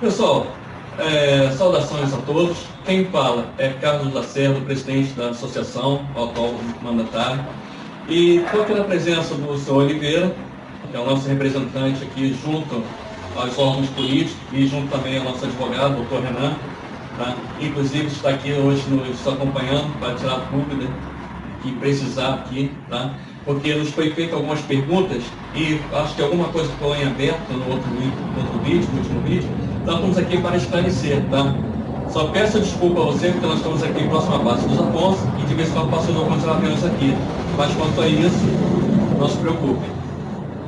Pessoal, saudações a todos. Quem fala é Carlos Lacerda, presidente da associação, o atual mandatário. E estou aqui na presença do senhor Oliveira, que é o nosso representante aqui junto aos órgãos políticos e junto também ao nosso advogado, o doutor Renan. Tá? Inclusive está aqui hoje nos acompanhando para tirar dúvida que precisar aqui, tá? Porque nos foi feita algumas perguntas e acho que alguma coisa ficou em aberto no outro vídeo, no último vídeo. Então estamos aqui para esclarecer, tá? Só peço desculpa a você, porque nós estamos aqui próximo à base dos Afonso e de vez em quando passando alguns aviões aqui. Mas quanto a isso, não se preocupe.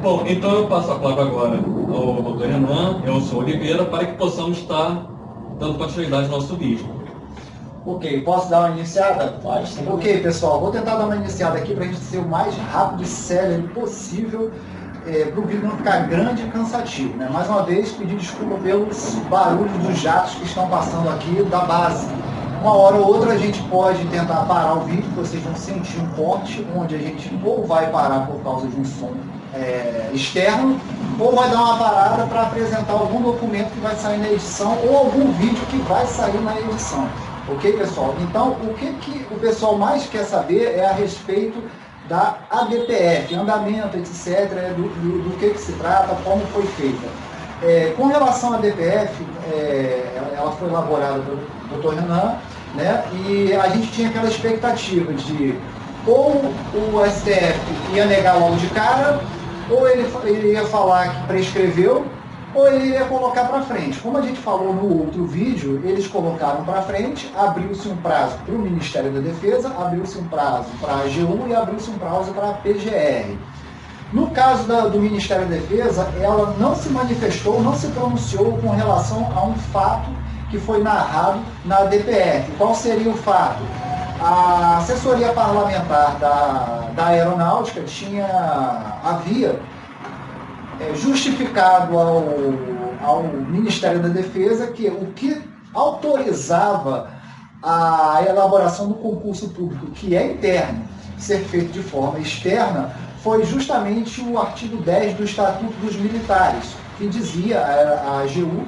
Bom, então eu passo a palavra agora ao doutor Renan e ao senhor Oliveira para que possamos estar dando continuidade ao nosso vídeo. Ok, posso dar uma iniciada? Pode, sim. Ok, pessoal, vou tentar dar uma iniciada aqui para a gente ser o mais rápido e sério possível, para o vídeo não ficar grande e cansativo, né? Mais uma vez, pedir desculpa pelos barulhos dos jatos que estão passando aqui da base. Uma hora ou outra a gente pode tentar parar o vídeo, vocês vão sentir um corte, onde a gente ou vai parar por causa de um som externo, ou vai dar uma parada para apresentar algum documento que vai sair na edição, ou algum vídeo que vai sair na edição. Ok, pessoal? Então, o que o pessoal mais quer saber é a respeito da ADPF, andamento, etc., do que se trata, como foi feita. Com relação à ADPF, ela foi elaborada pelo Dr. Renan, né, e a gente tinha aquela expectativa de ou o STF ia negar logo de cara, ou ele ia falar que prescreveu, ou ele ia colocar para frente. Como a gente falou no outro vídeo, eles colocaram para frente, abriu-se um prazo para o Ministério da Defesa, abriu-se um prazo para a AGU e abriu-se um prazo para a PGR. No caso do Ministério da Defesa, ela não se manifestou, não se pronunciou com relação a um fato que foi narrado na DPF. Qual seria o fato? A assessoria parlamentar da Aeronáutica havia justificado ao Ministério da Defesa que o que autorizava a elaboração do concurso público, que é interno, ser feito de forma externa, foi justamente o artigo 10 do Estatuto dos Militares, que dizia a AGU,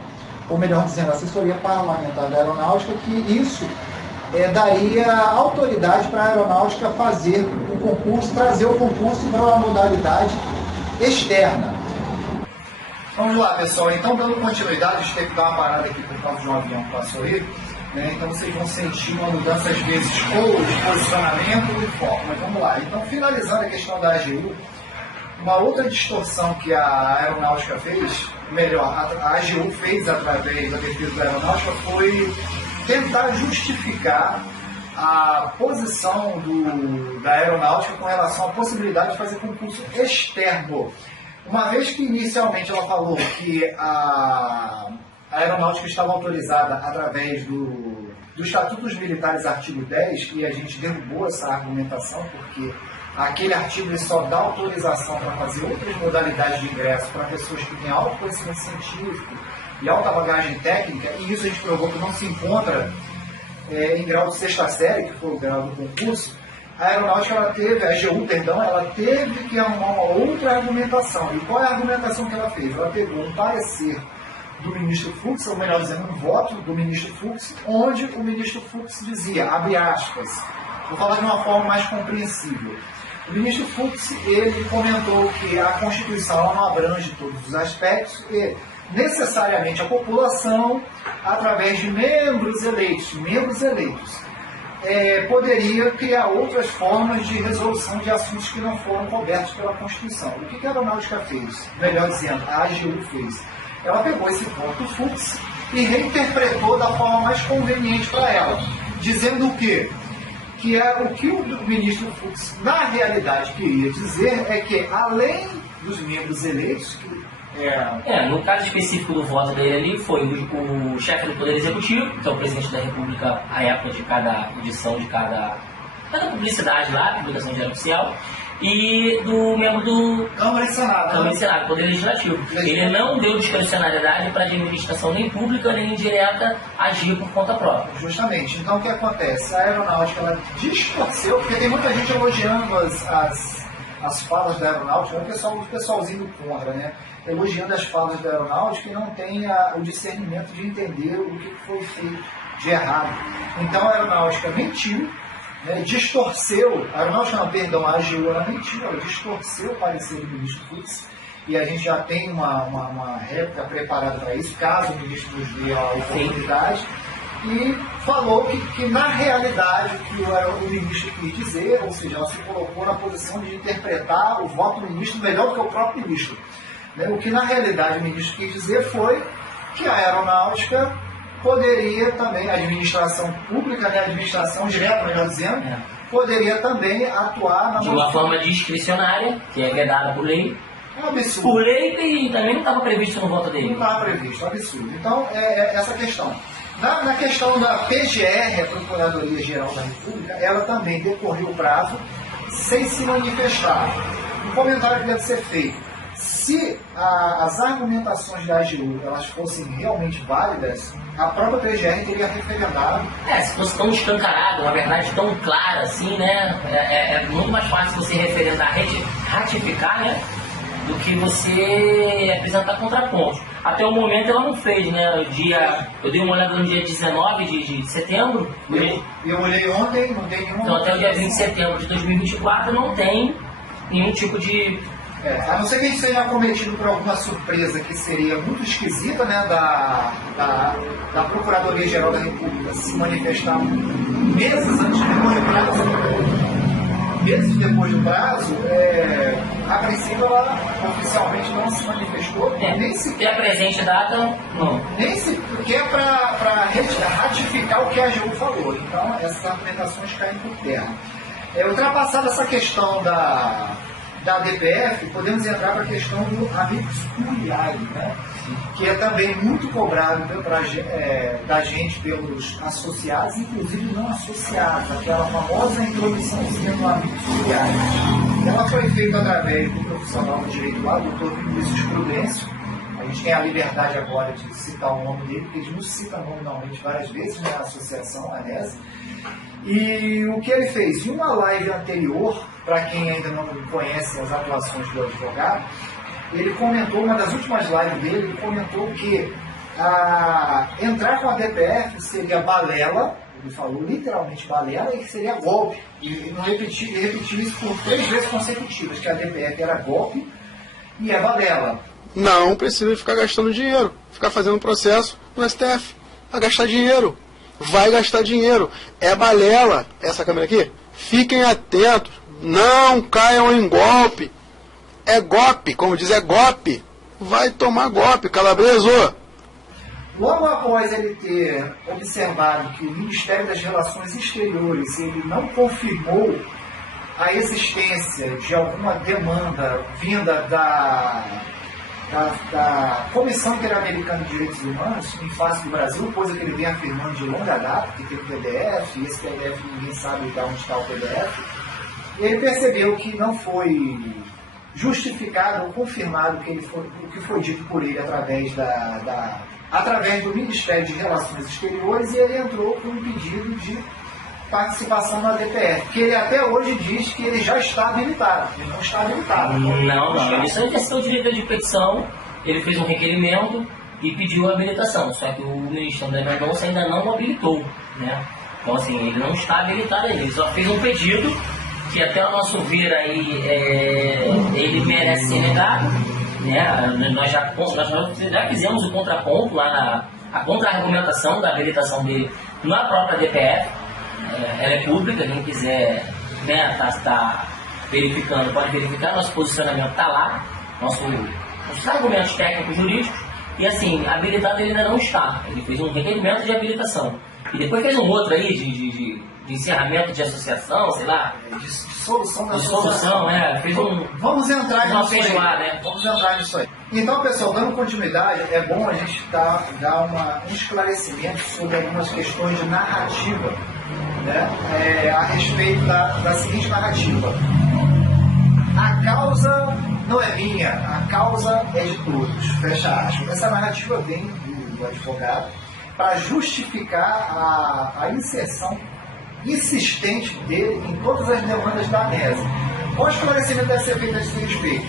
ou melhor dizendo, a Assessoria Parlamentar da Aeronáutica, que isso daria autoridade para a Aeronáutica fazer o concurso, trazer o concurso para uma modalidade externa. Vamos lá, pessoal. Então, dando continuidade, a gente teve que dar uma parada aqui por causa de um avião que passou aí, né? Então, vocês vão sentir uma mudança, às vezes, ou de posicionamento ou de foco. Mas vamos lá. Então, finalizando a questão da AGU, uma outra distorção que a Aeronáutica fez, melhor, a AGU fez através da defesa da Aeronáutica, foi tentar justificar a posição da Aeronáutica com relação à possibilidade de fazer concurso externo. Uma vez que inicialmente ela falou que a Aeronáutica estava autorizada através do Estatuto dos Militares, artigo 10, e a gente derrubou essa argumentação, porque aquele artigo ele só dá autorização para fazer outras modalidades de ingresso para pessoas que têm alto conhecimento científico e alta bagagem técnica, e isso a gente provou que não se encontra em grau de sexta série, que foi o grau do concurso. A Aeronáutica, a AGU, ela teve que arrumar uma outra argumentação. E qual é a argumentação que ela fez? Ela pegou um parecer do ministro Fux, ou melhor dizendo, um voto do ministro Fux, onde o ministro Fux dizia, abre aspas, vou falar de uma forma mais compreensível. O ministro Fux, ele comentou que a Constituição ela não abrange todos os aspectos e necessariamente a população, através de membros eleitos, poderia criar outras formas de resolução de assuntos que não foram cobertos pela Constituição. O que a Aeronáutica fez? Melhor dizendo, a AGU fez. Ela pegou esse ponto do Fux e reinterpretou da forma mais conveniente para ela, dizendo o quê? Que o que o ministro Fux, na realidade, queria dizer é que, além dos membros eleitos, no caso específico do voto dele ali, foi o chefe do Poder Executivo, que é o presidente da República, à época de cada edição, de cada publicidade lá, publicação de oficial, e do membro do Câmara e Senado, Poder Legislativo. Ele não deu discricionariedade para a administração nem pública nem indireta agir por conta própria. Justamente. Então, o que acontece? A Aeronáutica ela distorceu, porque tem muita gente elogiando as falas da aeronáutica, o pessoalzinho do Conra, né? Elogiando as falas da aeronáutica e não tem o discernimento de entender o que foi feito de errado. Então a aeronáutica mentiu, né, distorceu, a AGU ela mentiu, ela distorceu o parecer do ministro Fux, e a gente já tem uma réplica preparada para isso, caso o ministro nos dê a oportunidade, e falou que na realidade, o que o ministro quis dizer, ou seja, ela se colocou na posição de interpretar o voto do ministro melhor do que o próprio ministro. O que na realidade o ministro quis dizer foi que a aeronáutica poderia também, a administração pública, né, a administração direta, melhor dizendo, poderia também atuar de uma forma discricionária, que é vedada por lei. É um absurdo. Por lei e também não estava previsto no voto dele. Não estava previsto, é um absurdo. Então, essa questão. Na questão da PGR, a Procuradoria-Geral da República, ela também decorreu o prazo sem se manifestar. Um comentário que deve ser feito. Se as argumentações da AGU elas fossem realmente válidas, a própria PGR teria referendado. Se fosse tão escancarado, na verdade tão clara assim, né? É muito mais fácil você referendar, ratificar, né? Do que você apresentar contrapontos. Até o momento ela não fez, né? Eu dei uma olhada no dia 19 de setembro. Eu olhei ontem, não tem nenhum. Então até o dia 20 de setembro de 2024 não tem nenhum tipo de. A não ser que a gente seja acometido por alguma surpresa que seria muito esquisita, né, da Procuradoria-Geral da República se manifestar meses antes do prazo, a princípio ela oficialmente não se manifestou, nem sequer presente data, não. Nem sequer para ratificar o que a AGU falou. Então essas argumentações caem por terra. Ultrapassada essa questão da DPF, podemos entrar para a questão do amicus curiae, né? Que é também muito cobrado da gente pelos associados, inclusive não associados, aquela famosa introduçãozinha do amicus curiae. Ela foi feita através do profissional do direito lá, do Dr. Vinícius Prudêncio. A gente tem a liberdade agora de citar o nome dele, porque ele nos cita nominalmente várias vezes na associação, aliás. E o que ele fez? Em uma live anterior, para quem ainda não conhece as atuações do advogado, ele comentou, uma das últimas lives dele, ele comentou que entrar com a DPF seria balela, ele falou literalmente balela, e que seria golpe. E ele repetiu isso por 3 vezes consecutivas, que a DPF era golpe e é balela. Não precisa ficar gastando dinheiro, ficar fazendo processo no STF, vai gastar dinheiro. Vai gastar dinheiro. É balela. Essa câmera aqui? Fiquem atentos. Não caiam em golpe. É golpe. Como diz, é golpe. Vai tomar golpe, Calabreso. Logo após ele ter observado que o Ministério das Relações Exteriores ele não confirmou a existência de alguma demanda vinda da Comissão Interamericana de Direitos Humanos em face do Brasil, coisa que ele vem afirmando de longa data, que tem um PDF, e esse PDF ninguém sabe de onde está o PDF, ele percebeu que não foi justificado ou confirmado o que foi dito por ele através do Ministério de Relações Exteriores, e ele entrou com um pedido de participação na DPF, que ele até hoje diz que ele já está habilitado. Ele não está habilitado. Não. Ele só exerceu o direito de petição, ele fez um requerimento e pediu a habilitação, só que o ministro André Mendonça ainda não habilitou, né? Então, assim, ele não está habilitado ainda, ele só fez um pedido que, até o nosso ver aí, ele merece ser negado, né? Nós já fizemos o contraponto lá a contra-argumentação da habilitação dele na própria DPF. Ela é pública, quem quiser, né, tá verificando, pode verificar, nosso posicionamento está lá, nossos argumentos técnicos jurídicos, e assim, habilitado ele ainda não está. Ele fez um requerimento de habilitação. E depois fez um outro aí de encerramento de associação, sei lá. De solução da associação. Fez Vamos entrar nisso aí. Né? Vamos entrar nisso aí. Então, pessoal, dando continuidade, é bom a gente dar um esclarecimento sobre algumas questões de narrativa, né? A respeito da seguinte narrativa. A causa não é minha, a causa é de todos. Fecha aspas. Essa narrativa vem do advogado para justificar a inserção insistente dele em todas as demandas da ANESA. Qual esclarecimento deve ser feito a esse respeito?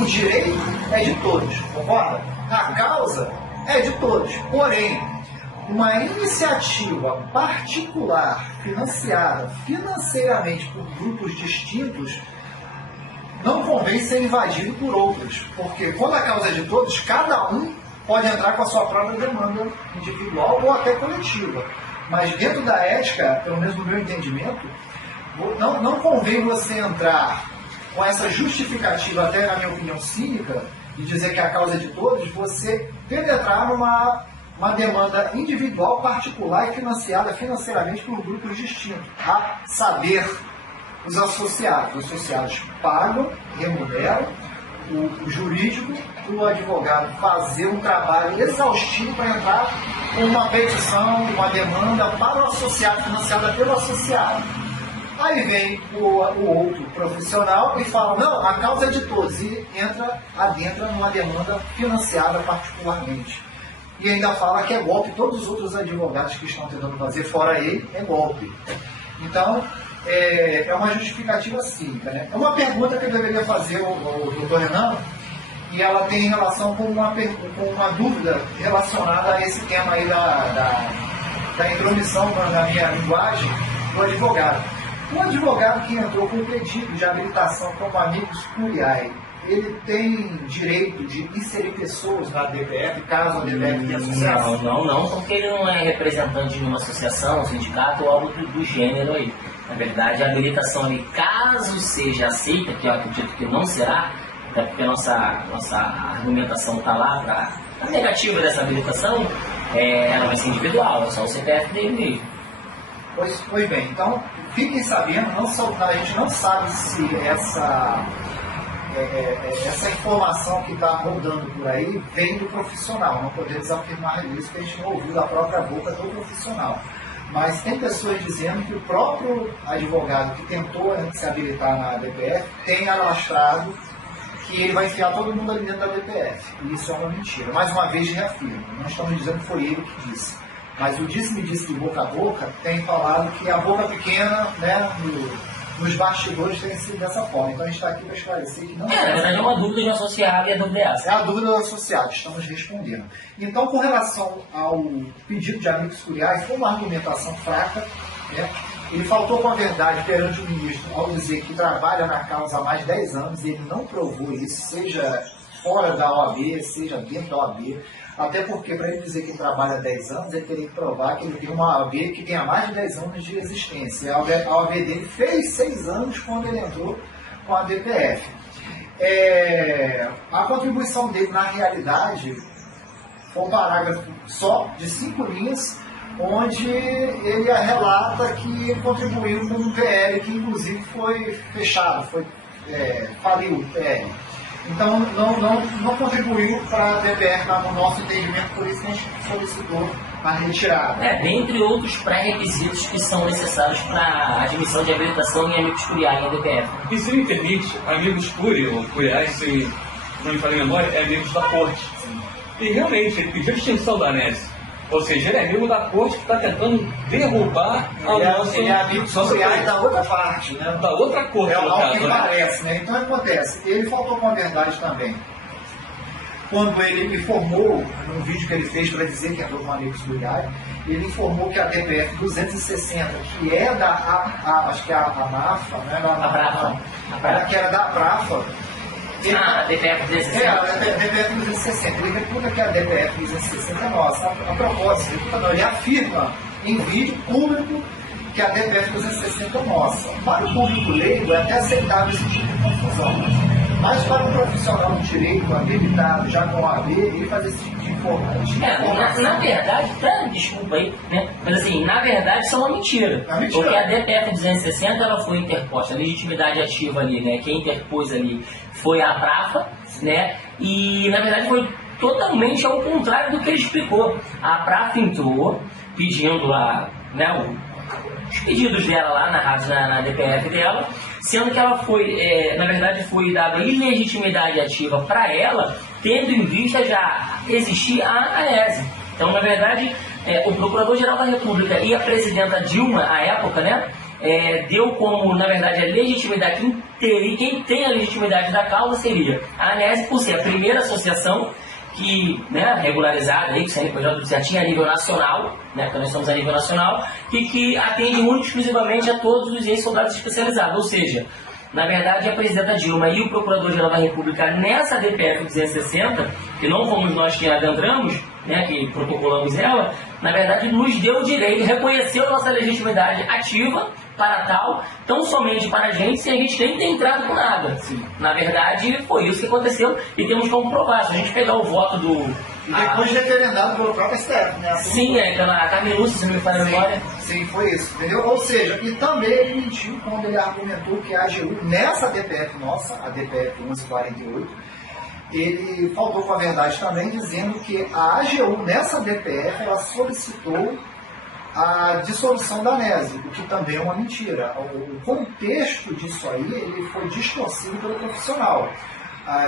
O direito é de todos, concorda? A causa é de todos. Porém, uma iniciativa particular, financiada financeiramente por grupos distintos, não convém ser invadido por outros. Porque quando a causa é de todos, cada um pode entrar com a sua própria demanda individual ou até coletiva. Mas dentro da ética, pelo menos no meu entendimento, não convém você entrar com essa justificativa, até na minha opinião cínica, de dizer que a causa é de todos, você penetrar numa demanda individual, particular e financiada financeiramente por grupos distintos. A saber, os associados. Os associados pagam, remuneram, o jurídico, o advogado fazer um trabalho exaustivo para entrar com uma petição, uma demanda para o associado, financiada pelo associado. Aí vem o outro profissional e fala, não, a causa é de todos, e adentra numa demanda financiada particularmente. E ainda fala que é golpe, todos os outros advogados que estão tentando fazer, fora ele, é golpe. Então, é uma justificativa cínica, né? É uma pergunta que eu deveria fazer ao doutor Renan, e ela tem relação com uma dúvida relacionada a esse tema aí da intromissão na minha linguagem do advogado. O advogado que entrou com o pedido de habilitação como amicus curiae, ele tem direito de inserir pessoas na DPF, caso a DPF tenha associação? Não, porque ele não é representante de uma associação, um sindicato ou algo do gênero aí. Na verdade, a habilitação ali, caso seja aceita, que eu acredito que não será, até porque a nossa argumentação está lá para a negativa dessa habilitação, ela vai ser individual, é só o CPF dele mesmo. Pois bem, então fiquem sabendo, a gente não sabe se essa informação que está rodando por aí vem do profissional, não podemos afirmar isso, porque a gente não ouviu da própria boca do profissional. Mas tem pessoas dizendo que o próprio advogado que tentou se habilitar na DPF tem alastrado que ele vai enfiar todo mundo ali dentro da DPF. E isso é uma mentira. Mais uma vez reafirmo, não estamos dizendo que foi ele que disse. Mas o disse-me-disse de boca a boca tem falado que a boca pequena, né, nos bastidores tem sido dessa forma. Então a gente está aqui para esclarecer que não na verdade é uma dúvida de um associado e a dúvida é essa. É a dúvida do associado, estamos respondendo. Então, com relação ao pedido de amicus curiae, foi uma argumentação fraca, né? Ele faltou com a verdade perante o ministro ao dizer que trabalha na causa há mais de 10 anos e ele não provou isso, seja fora da OAB, seja dentro da OAB. Até porque, para ele dizer que ele trabalha há 10 anos, ele teria que provar que ele tem uma OAB que tem há mais de 10 anos de existência. A OAB dele fez 6 anos quando ele entrou com a DPF. A contribuição dele, na realidade, foi um parágrafo só, de 5 linhas, onde ele relata que contribuiu com um PL que, inclusive, foi fechado, faliu o PL. Então, não contribuiu para a DPF, no nosso entendimento, por isso que a gente solicitou a retirada. Dentre outros pré-requisitos que são necessários para a admissão de habilitação em amicus curiae em DPF. E se me permite, amicus curiae, ou curiae, se não me falha a memória, é amigos da corte. E realmente, ele pediu extinção da ANES. Ou seja, ele é amigo da corte que está tentando derrubar a nossa... Ele é amigo curiae da outra parte, né? Da outra corte, no caso, que né? parece, né? Então, acontece. Ele faltou com a verdade também. Quando ele informou, num vídeo que ele fez para dizer que entrou com amigos curiae, ele informou que a DPF 260, que é acho que é a ANAFA, né? Que era da APRAFA, a DPF 260. A DPF 260. Ele reputa que a DPF 260 é nossa. A propósito, ele afirma em vídeo público que a DPF 260 é nossa. Para o público leigo é até aceitável esse tipo de confusão. Mas para um profissional de direito habilitado, já com a AB, ele faz esse tipo de informação. Na verdade, desculpa aí, né? Mas assim, na verdade isso é uma mentira. Porque a DPF 260 ela foi interposta, a legitimidade ativa ali, né? Quem interpôs ali foi a APRAFA, né? E na verdade foi totalmente ao contrário do que ele explicou. A APRAFA entrou pedindo os pedidos dela lá na DPF dela, sendo que ela foi, na verdade, foi dada ilegitimidade ativa para ela, tendo em vista já existir a AESE. Então, na verdade, o Procurador-Geral da República e a Presidenta Dilma, à época, né, deu como, na verdade, a legitimidade, quem tem a legitimidade da causa seria a ANESP, por ser a primeira associação que, né, regularizada, aí, que o CNPJ já tinha a nível nacional, né, porque nós somos a nível nacional, que atende único e exclusivamente a todos os ex-soldados especializados, ou seja, na verdade, a presidenta Dilma e o Procurador-Geral da República nessa DPF 260, que não fomos nós que adentramos, né, que protocolamos ela, na verdade nos deu o direito, reconheceu nossa legitimidade ativa para tal, tão somente para a gente, sem a gente nem ter entrado com nada. Sim. Na verdade, foi isso que aconteceu e temos como provar. Se a gente pegar o voto do... E depois referendado pelo próprio STF, né? Sim, pela Carmen Lúcia, se não me falha a memória. Sim, foi isso, entendeu? Ou seja, e também ele mentiu quando ele argumentou que a AGU, nessa DPF nossa, a DPF 1148, ele faltou com a verdade também, dizendo que a AGU, nessa DPF, ela solicitou a dissolução da ANESP, o que também é uma mentira. O contexto disso aí ele foi distorcido pelo profissional.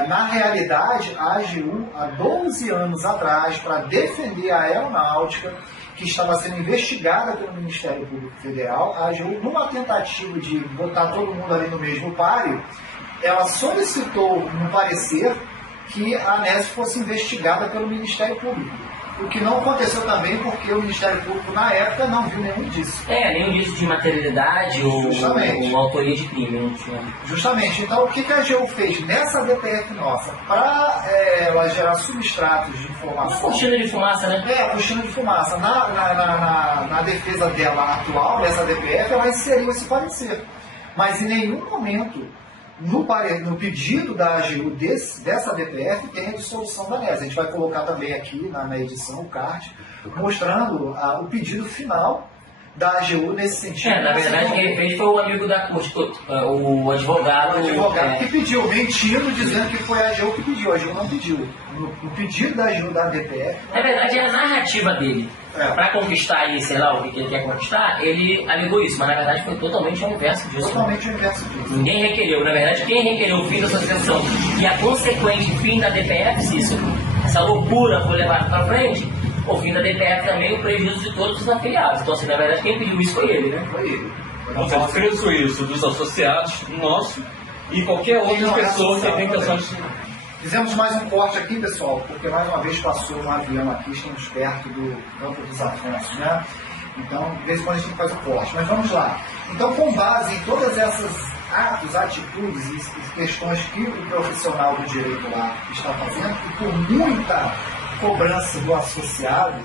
Na realidade, a AGU, há 12 anos atrás, para defender a aeronáutica, que estava sendo investigada pelo Ministério Público Federal, a AGU, numa tentativa de botar todo mundo ali no mesmo páreo, ela solicitou no parecer que a ANESP fosse investigada pelo Ministério Público. O que não aconteceu também porque o Ministério Público, na época, não viu nenhum disso. Nenhum disso de materialidade ou autoria de crime. Não tinha. Justamente. Então, o que a AGU fez nessa DPF nossa? Para ela gerar substratos de informação... Uma cortina de fumaça, né? Cortina de fumaça. Na defesa dela atual, dessa DPF, ela inseriu esse parecer. Mas em nenhum momento... No pedido da AGU dessa DPF tem a dissolução da ANESP. A gente vai colocar também aqui na edição o card, mostrando o pedido final da AGU nesse sentido. Na verdade, quem fez foi o amigo da corte, o advogado. O advogado que pediu, mentindo, dizendo que foi a AGU que pediu. A AGU não pediu. No pedido da AGU da DPF... Na verdade, é a narrativa dele. Para conquistar aí, sei lá, o que ele quer conquistar, ele alegou isso, mas na verdade foi totalmente o inverso disso. Totalmente o inverso disso. Ninguém requereu. Na verdade, quem requereu o fim da associação e a consequente fim da DPF, se essa loucura for levada para frente, o fim da DPF também o prejuízo de todos os afiliados. Então, assim, na verdade, quem pediu isso foi ele, né? Foi ele. Então, preso isso dos associados, nosso, e qualquer outra pessoa que tem intenções... Fizemos mais um corte aqui, pessoal, porque mais uma vez passou um avião aqui, estamos perto do Campo dos Afonsos, né? Então, de vez em quando a gente faz o corte. Mas vamos lá. Então, com base em todas essas atos, atitudes e questões que o profissional do direito lá está fazendo, e por muita cobrança do associado,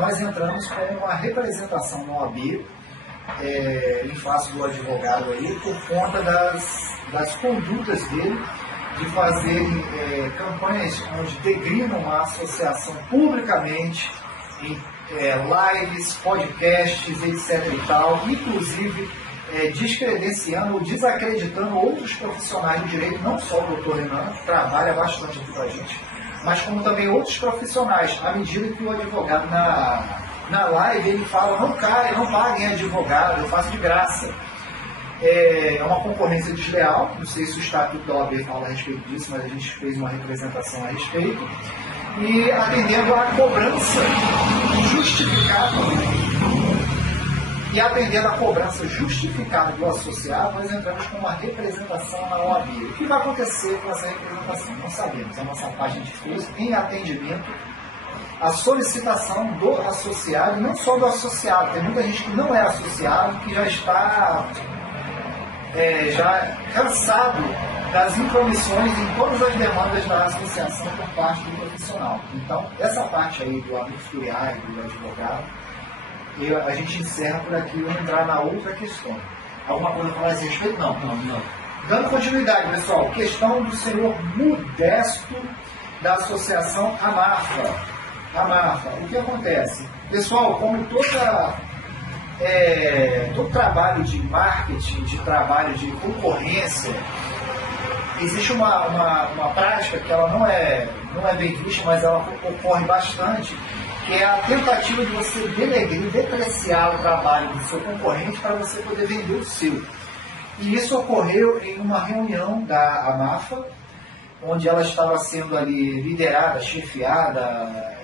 nós entramos com uma representação na OAB, em face do advogado aí, por conta das condutas dele, de fazerem campanhas onde degrinam a associação publicamente, em lives, podcasts, etc. e tal, inclusive descredenciando ou desacreditando outros profissionais do direito, não só o doutor Renan, que trabalha bastante aqui com a gente, mas como também outros profissionais, à medida que o advogado na live ele fala, não paguem advogado, eu faço de graça. É uma concorrência desleal, não sei se o Estatuto da OAB fala a respeito disso, mas a gente fez uma representação a respeito, e atendendo à cobrança justificada do associado, nós entramos com uma representação na OAB. O que vai acontecer com essa representação? Não sabemos. A nossa página de fez em atendimento à solicitação do associado, e não só do associado, tem muita gente que não é associado, que já está já cansado das intromissões em todas as demandas da associação por parte do profissional. Então, essa parte aí do amigo e do advogado, a gente encerra por aqui e vai entrar na outra questão. Alguma coisa para falar a esse respeito? Não. Dando continuidade, pessoal, questão do senhor Modesto da associação AMAFA. O que acontece? Pessoal, como todo trabalho de marketing, de trabalho de concorrência, existe uma prática que ela não é bem vista, mas ela ocorre bastante, que é a tentativa de você depreciar o trabalho do seu concorrente para você poder vender o seu. E isso ocorreu em uma reunião da AMAFA, onde ela estava sendo ali liderada, chefiada,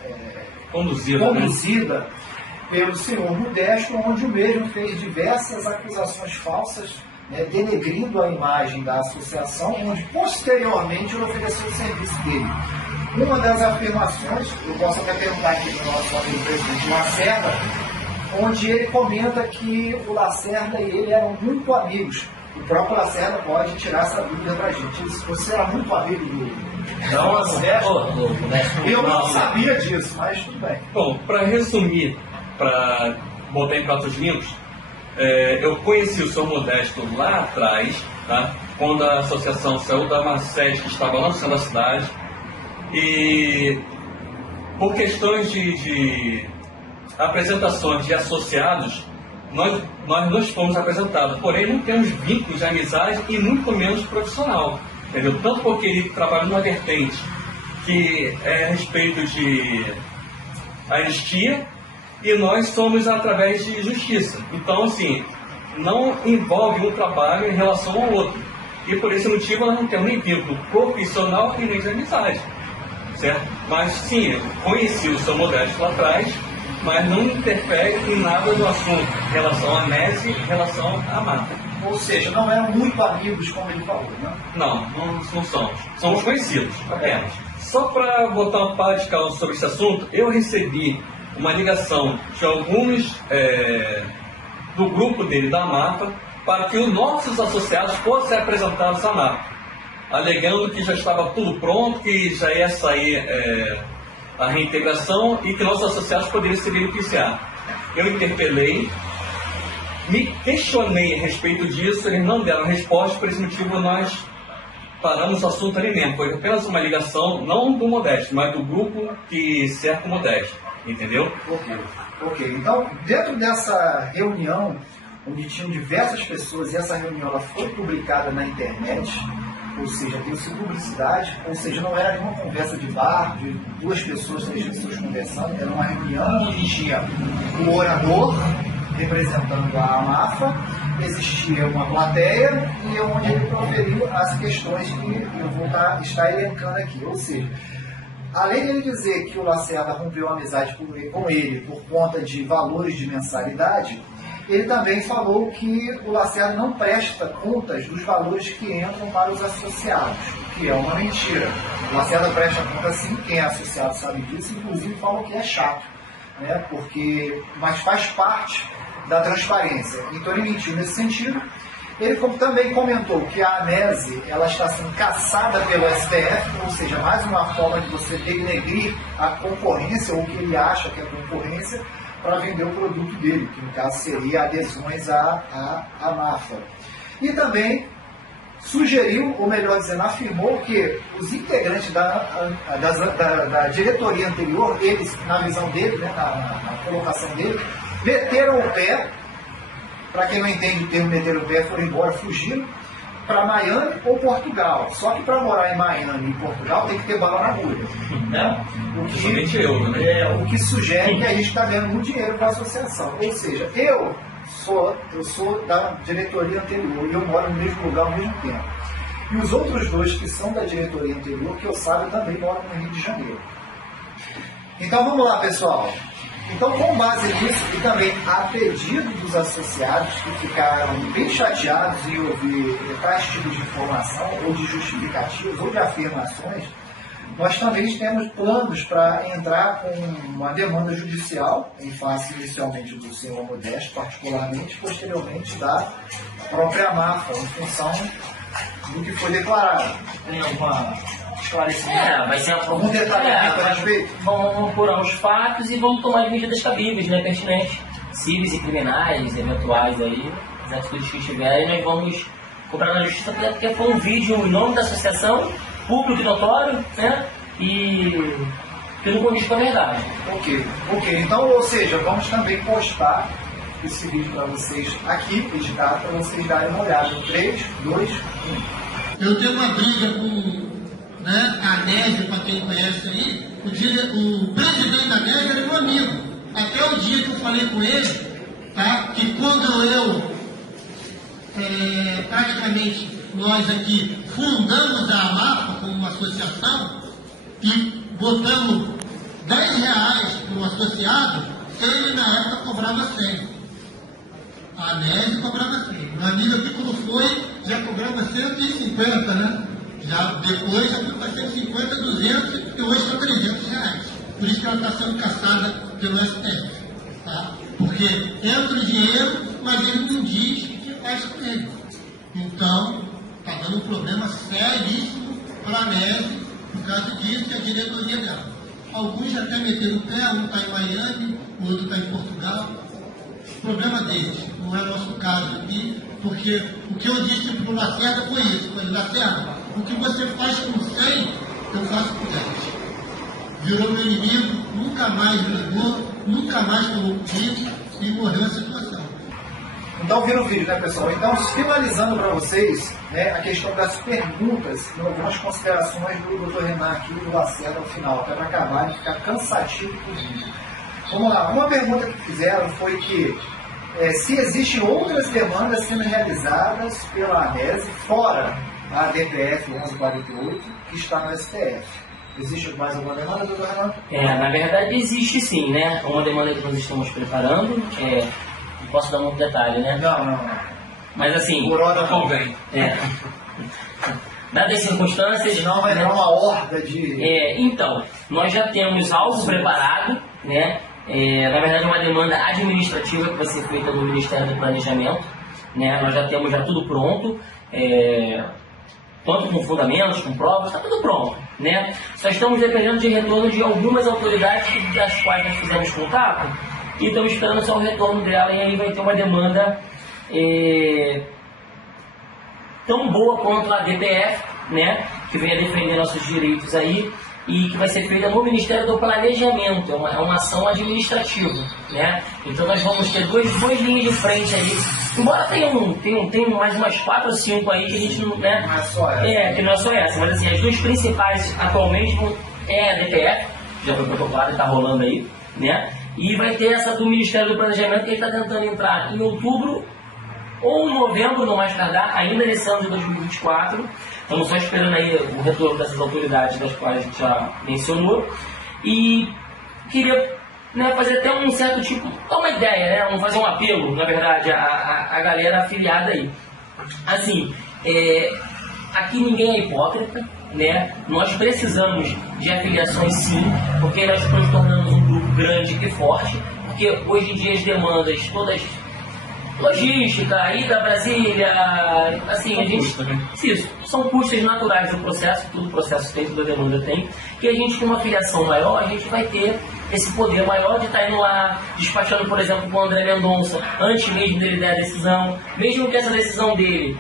conduzida pelo senhor Modesto, onde o mesmo fez diversas acusações falsas, né, denegrindo a imagem da associação, onde posteriormente ele ofereceu o serviço dele. Uma das afirmações, eu posso até perguntar aqui para o nosso amigo presidente Lacerda, onde ele comenta que o Lacerda e ele eram muito amigos. O próprio Lacerda pode tirar essa dúvida para a gente. Você era muito amigo do Modesto? Eu não sabia disso, mas tudo bem. Bom, para resumir, para botar em pratos limpos, eu conheci o Sr. Modesto lá atrás, tá? Quando a associação saiu da Marcete, que estava lá no centro da cidade, e por questões de apresentações de associados, nós não fomos apresentados, porém não temos vínculos de amizade e muito menos profissional, entendeu? Tanto porque ele trabalha numa vertente que é a respeito de anistia e nós somos através de justiça. Então, assim, não envolve um trabalho em relação ao outro. E por esse motivo nós não temos nem vínculo profissional e nem de amizade, certo? Mas sim, eu conheci o Sr. Modesto lá atrás, mas não interfere em nada do assunto em relação à NES e em relação à Mata. Ou seja, não eram muito amigos, como ele falou, né? Não somos. Somos conhecidos, apenas. Só para botar um par de calma sobre esse assunto, eu recebi uma ligação de alguns do grupo dele, da MAPA, para que os nossos associados fossem apresentados à MAPA, alegando que já estava tudo pronto, que já ia sair a reintegração e que nossos associados poderiam se beneficiar. Eu interpelei, me questionei a respeito disso, eles não deram resposta, por esse motivo nós paramos o assunto ali mesmo. Foi apenas uma ligação, não do Modesto, mas do grupo que cerca o Modesto, entendeu? Ok. Então, dentro dessa reunião, onde tinham diversas pessoas, e essa reunião ela foi publicada na internet, ou seja, deu-se publicidade, ou seja, não era nenhuma conversa de bar, de 2 pessoas, 3 pessoas conversando, era uma reunião onde tinha o orador representando a AMAFA, existia uma plateia e onde ele proferiu as questões que eu vou estar elencando aqui. Ou seja, além de ele dizer que o Lacerda rompeu a amizade com ele por conta de valores de mensalidade, ele também falou que o Lacerda não presta contas dos valores que entram para os associados, que é uma mentira. O Lacerda presta conta sim, quem é associado sabe disso, inclusive falou que é chato, né? Mas faz parte da transparência. Então ele mentiu nesse sentido. Ele também comentou que a ANESE ela está sendo caçada pelo STF, ou seja, mais uma forma de você denegrir a concorrência, ou o que ele acha que é concorrência, para vender o produto dele, que no caso seria adesões à MAFA. E também sugeriu, ou melhor dizendo, afirmou que os integrantes da diretoria anterior, eles, na visão dele, né, na colocação dele, meteram o pé, para quem não entende o termo meter o pé, foram embora, fugiram para Miami ou Portugal. Só que para morar em Miami e Portugal tem que ter bala na agulha, né? O que sugere que a gente está ganhando muito dinheiro para a associação. Ou seja, eu sou da diretoria anterior e eu moro no mesmo lugar ao mesmo tempo. E os outros 2 que são da diretoria anterior, que eu saiba, também moram no Rio de Janeiro. Então vamos lá, pessoal. Então, com base nisso, e também a pedido dos associados que ficaram bem chateados em ouvir tais tipos de informação, ou de justificativas, ou de afirmações, nós também temos planos para entrar com uma demanda judicial, em face inicialmente do senhor Modesto, particularmente, posteriormente da própria MAFA, em função do que foi declarado. Tem alguma esclarecimento? Vai ser algum detalhamento a respeito? Vamos apurar os fatos e vamos tomar as medidas cabíveis, né, pertinentes, civis e criminais, eventuais aí, as atitudes que estiverem, nós vamos cobrar na justiça, porque foi um vídeo em nome da associação, público e notório, né, e que não condiz com a verdade. Ok. Então, ou seja, vamos também postar esse vídeo para vocês aqui, editado, para vocês darem uma olhada. 3, 2, 1. Eu tenho uma briga com a NES, para quem conhece aí, o presidente da NES era meu amigo. Até o dia que eu falei com ele, tá, que quando eu, praticamente, nós aqui fundamos a AMAFA como uma associação e botamos R$10 para o associado, ele na época cobrava 100. A Anésio cobrava 100. Meu amigo aqui, quando foi, já cobrava 150, né? Já depois já foi para 150, 200 e hoje está 300 reais. Por isso que ela está sendo caçada pelo STF. Tá? Porque entra o dinheiro, mas ele não diz o que faz com ele. Então, está dando um problema seríssimo para a Anésio por causa disso e a diretoria dela. Alguns até meteram o pé, um está em Miami, o outro está em Portugal. Problema deles, não é nosso caso aqui, porque o que eu disse para o Lacerda foi isso, foi Lacerda, o que você faz com 100, eu faço com 10. Virou meu inimigo, nunca mais me ligou, nunca mais falou comigo e morreu a situação. Então vira o vídeo, né, pessoal? Então, finalizando para vocês, né, a questão das perguntas e algumas considerações do Dr. Renan aqui do Lacerda ao final, até para acabar e ficar cansativo o vídeo. Vamos lá, uma pergunta que fizeram foi que se existem outras demandas sendo realizadas pela Anésio fora a DPF 1148, que está no STF. Existe mais alguma demanda, doutor Renan? Na verdade existe sim, né? Uma demanda que nós estamos preparando, posso dar um detalhe, né? Não. Mas assim... Por hora convém. Dadas as circunstâncias... Senão vai dar uma horda de... Então, nós já temos algo preparado, né? Na verdade é uma demanda administrativa que vai ser feita no Ministério do Planejamento, né? Nós já temos tudo pronto, tanto com fundamentos, com provas, está tudo pronto, né? Só estamos dependendo de retorno de algumas autoridades das quais nós fizemos contato e estamos esperando só o retorno dela, e aí vai ter uma demanda tão boa quanto a DPF, né? Que venha defender nossos direitos aí, e que vai ser feita no Ministério do Planejamento, é uma ação administrativa, né? Então nós vamos ter duas linhas de frente aí, embora tenha mais umas 4 ou 5 aí que a gente não, né? Não é só essa. Que não é só essa, mas assim, as duas principais atualmente é a DPF, já foi protocolada e está rolando aí, né? E vai ter essa do Ministério do Planejamento, que ele está tentando entrar em outubro ou novembro, no mais tardar, ainda nesse ano de 2024. Estamos só esperando aí o retorno dessas autoridades das quais a gente já mencionou. E queria, né, fazer até um certo tipo, dar uma ideia, né, vamos fazer um apelo, na verdade, a galera afiliada aí. Assim, aqui ninguém é hipócrita, né? Nós precisamos de afiliações sim, porque nós nos tornamos um grupo grande e forte, porque hoje em dia as demandas todas... logística, ida a Brasília, assim, a gente... Isso, são custos naturais do processo, todo processo tem, toda demanda tem, e a gente com uma filiação maior, a gente vai ter esse poder maior de estar indo lá, despachando, por exemplo, com o André Mendonça, antes mesmo dele dar a decisão, mesmo que essa decisão dele,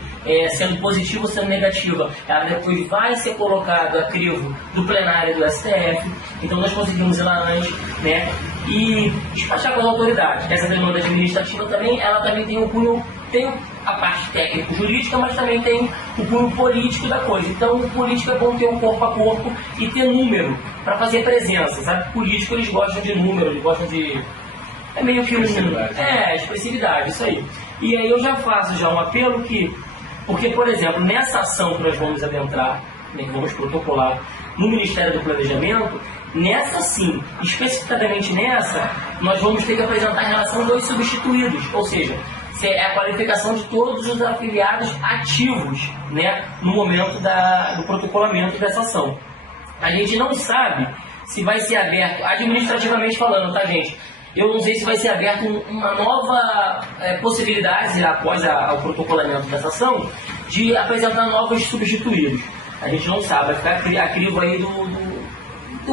sendo positiva ou sendo negativa, ela depois vai ser colocada a crivo do plenário do STF, então nós conseguimos ir lá antes, né? E despachar com as autoridades. Essa demanda administrativa também, ela também tem um cunho, tem a parte técnico-jurídica, mas também tem o cunho político da coisa. Então, o político é bom ter um corpo a corpo e ter número para fazer presença, sabe? Político, eles gostam de número, eles gostam de... É meio que expressividade, isso aí. E aí eu já faço um apelo que... Porque, por exemplo, nessa ação que nós vamos adentrar, né, que vamos protocolar no Ministério do Planejamento, nessa sim, especificamente nessa, nós vamos ter que apresentar a relação dos substituídos, ou seja, é a qualificação de todos os afiliados ativos, né, no momento do protocolamento dessa ação. A gente não sabe se vai ser aberto, administrativamente falando, tá, gente? Eu não sei se vai ser aberto uma nova possibilidade, após o protocolamento dessa ação, de apresentar novos substituídos. A gente não sabe, vai ficar a crivo aí do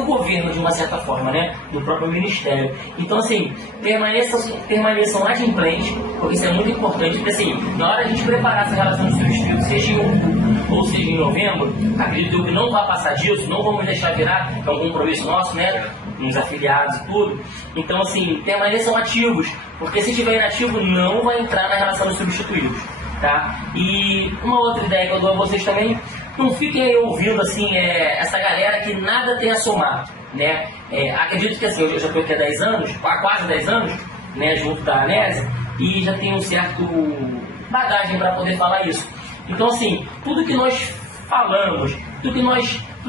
governo, de uma certa forma, né? Do próprio Ministério. Então, assim, permaneçam adimplentes, porque isso é muito importante, porque assim, na hora de a gente preparar essa relação de substituto, seja em outubro ou seja em novembro, acredito que não vai passar disso, não vamos deixar virar, é um compromisso nosso, né? Nos afiliados e tudo. Então, assim, permaneçam ativos, porque se estiver inativo, não vai entrar na relação dos substituídos, tá? E uma outra ideia que eu dou a vocês também, não fiquem aí ouvindo, assim, essa galera que nada tem a somar, né? Acredito que, assim, eu já estou aqui há 10 anos, quase 10 anos, né, junto da Anésio, e já tenho um certo bagagem para poder falar isso. Então, assim, tudo que nós falamos, tudo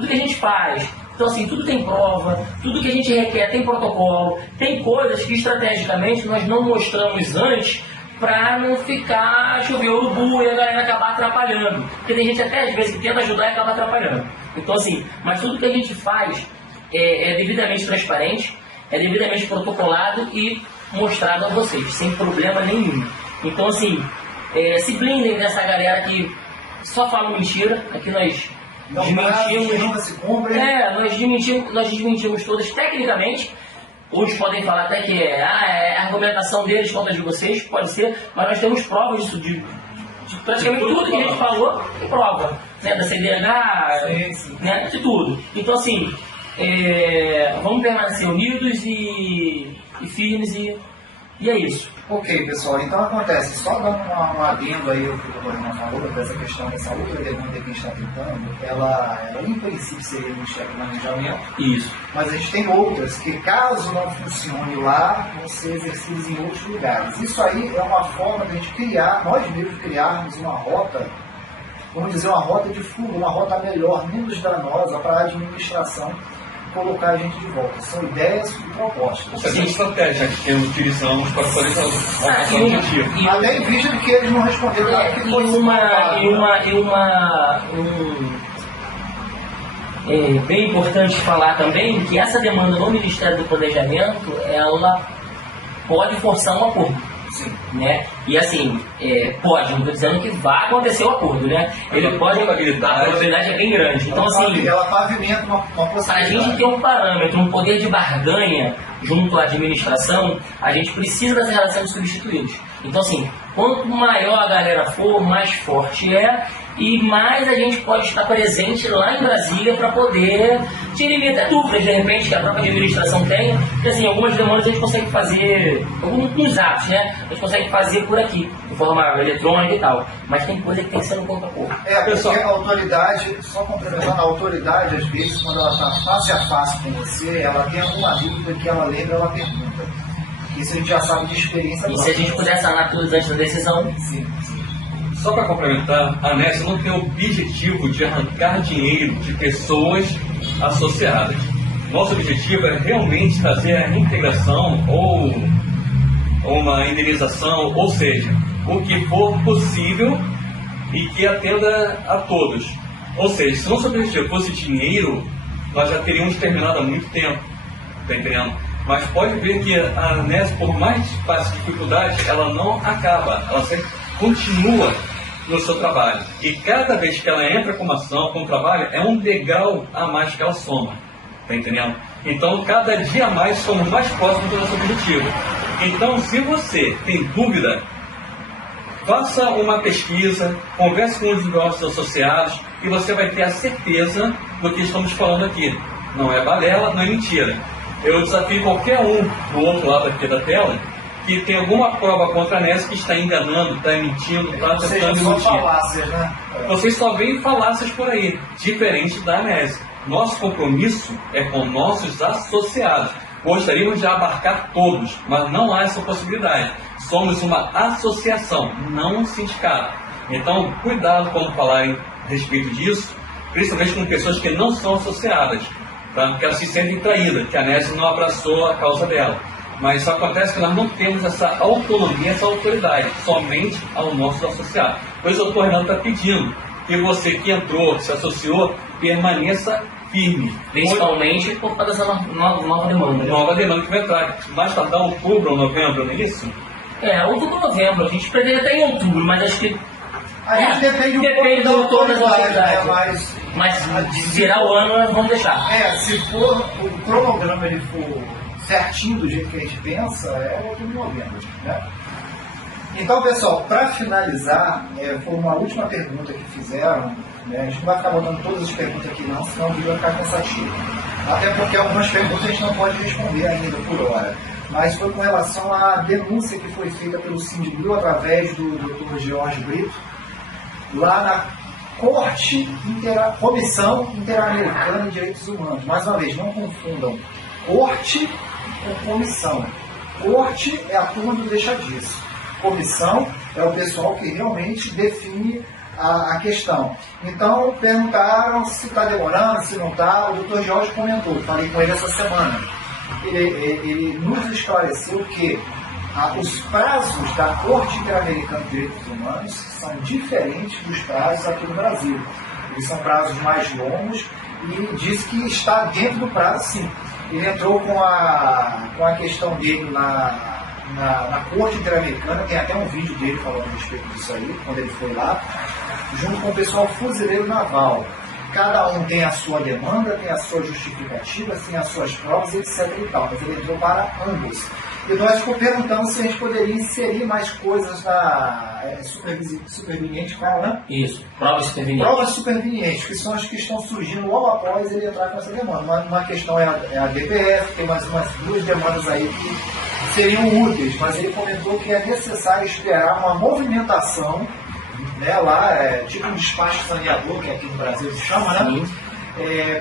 que a gente faz, Então, assim, tudo tem prova, tudo que a gente requer tem protocolo, tem coisas que estrategicamente nós não mostramos antes para não ficar chover urubu e a galera acabar atrapalhando. Porque tem gente até às vezes que tenta ajudar e acaba atrapalhando. Então, assim, mas tudo que a gente faz é devidamente transparente, é devidamente protocolado e mostrado a vocês, sem problema nenhum. Então, assim, se blindem dessa galera que só fala mentira. Aqui nós desmentimos, nós desmentimos todas tecnicamente. Uns podem falar até que a argumentação deles contra a de vocês, pode ser, mas nós temos provas disso, de praticamente tudo que a gente falou, tem prova, né, da CDH, né, de tudo. Então, assim, vamos permanecer unidos e firmes e é isso. Ok, pessoal, então acontece, só dando um adendo aí ao que o doutor Renan falou, dessa questão dessa outra demanda que a gente está tentando, ela em princípio seria no cheque de planejamento. Isso. Mas a gente tem outras que, caso não funcione lá, vão ser exercidas em outros lugares. Isso aí é uma forma de a gente criar, nós mesmos criarmos uma rota, vamos dizer, uma rota de fuga, uma rota melhor, menos danosa para a administração colocar a gente de volta. São ideias e propostas. Essa é uma estratégia que utilizamos para poder alcançar o objetivo. Até em vista de que eles não responderam nada que foi bem importante falar também que essa demanda no Ministério do Planejamento, ela pode forçar um acordo. Sim. Né? E assim, pode, não estou dizendo que vai acontecer o acordo, né? Ele pode, a probabilidade é bem grande. Então, assim, ela pavimenta uma possibilidade. A gente tem um parâmetro, um poder de barganha junto à administração, a gente precisa dessa relação de substituídos. Então, assim, quanto maior a galera for, mais forte é, e mais a gente pode estar presente lá em Brasília para poder dirimir até dúvidas, de repente, que a própria administração tem. Porque, assim, algumas demandas a gente consegue fazer, alguns atos, né? A gente consegue fazer por aqui, de forma eletrônica e tal. Mas tem coisa que tem que ser no corpo a corpo. Porque a autoridade, só complementando, a autoridade, às vezes, quando ela está face a face com você, ela tem alguma dúvida que ela lembra, ela pergunta. Isso a gente já sabe de experiência. E se a gente puder sanar tudo antes da decisão? Sim. Só para complementar, a ANEEL não tem o objetivo de arrancar dinheiro de pessoas associadas. Nosso objetivo é realmente fazer a reintegração ou uma indenização, ou seja, o que for possível e que atenda a todos. Ou seja, se nosso objetivo fosse dinheiro, nós já teríamos terminado há muito tempo, está entendendo? Mas pode ver que a ANEEL, por mais que passe dificuldade, ela não acaba, ela sempre continua no seu trabalho. E cada vez que ela entra com uma ação, com um trabalho, é um degrau a mais que ela soma. Está entendendo? Então, cada dia a mais, somos mais próximos do nosso objetivo. Então, se você tem dúvida, faça uma pesquisa, converse com os nossos associados e você vai ter a certeza do que estamos falando aqui. Não é balela, não é mentira. Eu desafio qualquer um do outro lado aqui da tela que tem alguma prova contra a ANEEL que está enganando, está mentindo, está tentando mentir. Falácias, né? Vocês só veem falácias por aí, diferente da ANEEL. Nosso compromisso é com nossos associados. Gostaríamos de abarcar todos, mas não há essa possibilidade. Somos uma associação, não um sindicato. Então, cuidado quando falarem a respeito disso, principalmente com pessoas que não são associadas, tá? Porque elas se sentem traídas, que a ANEEL não abraçou a causa dela. Mas só acontece que nós não temos essa autonomia, essa autoridade, somente ao nosso associado. Por isso o doutor Renan está pedindo que você que entrou, se associou, permaneça firme. Principalmente por causa dessa nova demanda. Nova demanda que vai entrar. Mais tardar outubro ou novembro, não é isso? Outubro ou novembro. A gente pretende até em outubro, mas acho que... A gente depende do doutor das autoridades. Né? Mas virar o ano, nós vamos deixar. Se for o cronograma ele for certinho do jeito que a gente pensa, é outubro e novembro, né? Então, pessoal, para finalizar, foi uma última pergunta que fizeram, né? A gente não vai ficar botando todas as perguntas aqui não, senão o vídeo vai ficar cansativo. Até porque algumas perguntas a gente não pode responder ainda por hora. Mas foi com relação à denúncia que foi feita pelo Sindibil através do Dr. Jorge Brito, lá na Comissão Interamericana de Direitos Humanos. Mais uma vez, não confundam corte com comissão. Corte é a turma do deixa disso. Comissão é o pessoal que realmente define a questão. Então, perguntaram se está demorando, se não está. O doutor Jorge comentou, falei com ele essa semana. Ele nos esclareceu que os prazos da Corte Interamericana de Direitos Humanos são diferentes dos prazos aqui no Brasil. Eles são prazos mais longos e diz que está dentro do prazo, sim. Ele entrou com a questão dele na Corte Interamericana, tem até um vídeo dele falando a respeito disso aí, quando ele foi lá, junto com o pessoal fuzileiro naval. Cada um tem a sua demanda, tem a sua justificativa, tem as suas provas, etc. e tal, mas ele entrou para ambos. E nós perguntamos se a gente poderia inserir mais coisas na superveniente, fala, né? Isso, provas supervenientes. Provas supervenientes, que são as que estão surgindo logo após ele entrar com essa demanda. Uma questão é a DPF, tem mais umas 2 demandas aí que seriam úteis, mas ele comentou que é necessário esperar uma movimentação, né, lá, tipo um despacho saneador, que aqui no Brasil se chama, né?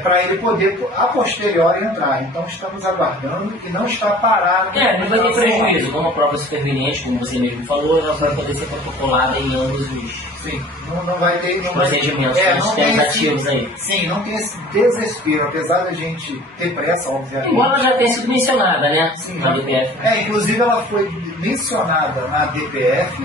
Para ele poder, a posteriori, entrar. Então, estamos aguardando e não está parado. Não vai ter prejuízo. Como a prova superveniente, como você mesmo falou, ela vai poder ser protocolada em ambos os Sim, não vai ter procedimentos tentativos aí. Sim, não tem esse desespero, apesar da gente ter pressa, obviamente. Embora ela já tenha sido mencionada, né? Sim, na DPF. Inclusive ela foi mencionada na DPF,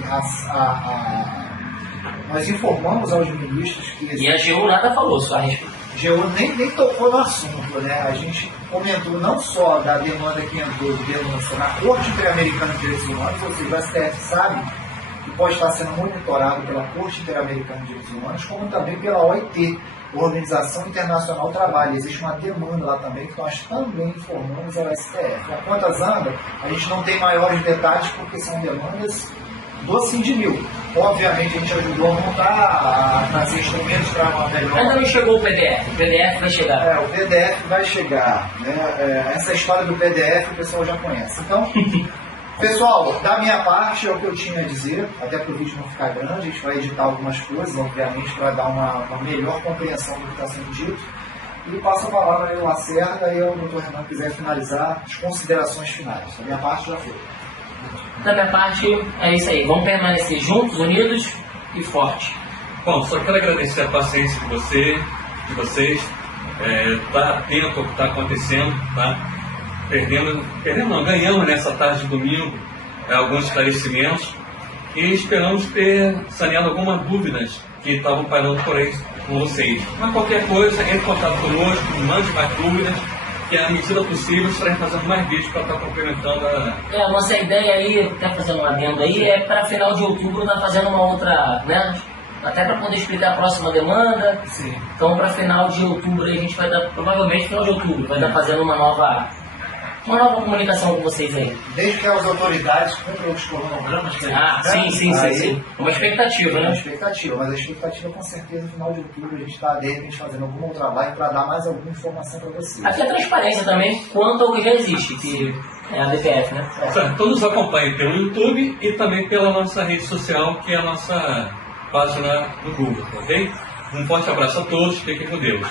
nós informamos aos ministros que... E a AGU nada falou só a respeito. A AGU nem tocou no assunto, né? A gente comentou não só da demanda que entrou de denúncia na Corte Interamericana de Direitos Humanos, ou seja, o STF sabe que pode estar sendo monitorado pela Corte Interamericana de Direitos Humanos, como também pela OIT, Organização Internacional do Trabalho. Existe uma demanda lá também que nós também informamos ao STF. A quantas anda, a gente não tem maiores detalhes porque são demandas do Sindimil. Obviamente a gente ajudou a montar, a trazer instrumentos para uma melhor... Ainda não chegou o PDF, o PDF vai chegar. O PDF vai chegar, né? Essa história do PDF o pessoal já conhece. Então, pessoal, da minha parte é o que eu tinha a dizer, até para o vídeo não ficar grande, a gente vai editar algumas coisas, obviamente, para dar uma melhor compreensão do que está sendo dito. E passo a palavra aí ao Lacerda e ao Dr. Renan quiser finalizar as considerações finais. Da minha parte já foi. Da minha parte, é isso aí. Vamos permanecer juntos, unidos e fortes. Bom, só quero agradecer a paciência de vocês. Tá atento ao que está acontecendo, tá? Ganhamos nessa tarde de domingo alguns esclarecimentos e esperamos ter saneado algumas dúvidas que estavam parando por aí com vocês. Mas qualquer coisa, entre em contato conosco, mande mais dúvidas, que à medida possível estaremos fazendo mais vídeos para estar complementando a nossa ideia aí, até fazendo um adendo aí, é para final de outubro estar fazendo uma outra, né? Até para poder explicar a próxima demanda. Sim. Então, para final de outubro aí, a gente vai dar, provavelmente final de outubro, vai estar fazendo uma nova comunicação com vocês aí. Desde que as autoridades cumpram os cronogramas. Sim. Uma expectativa, né? Uma expectativa, mas a expectativa com certeza no final de outubro a gente está de repente fazendo algum outro trabalho para dar mais alguma informação para vocês. Aqui a transparência também quanto ao que já existe, que é a DPF, né? Então nos acompanhem pelo YouTube e também pela nossa rede social, que é a nossa página no Google, ok? Um forte abraço a todos, fiquem com Deus.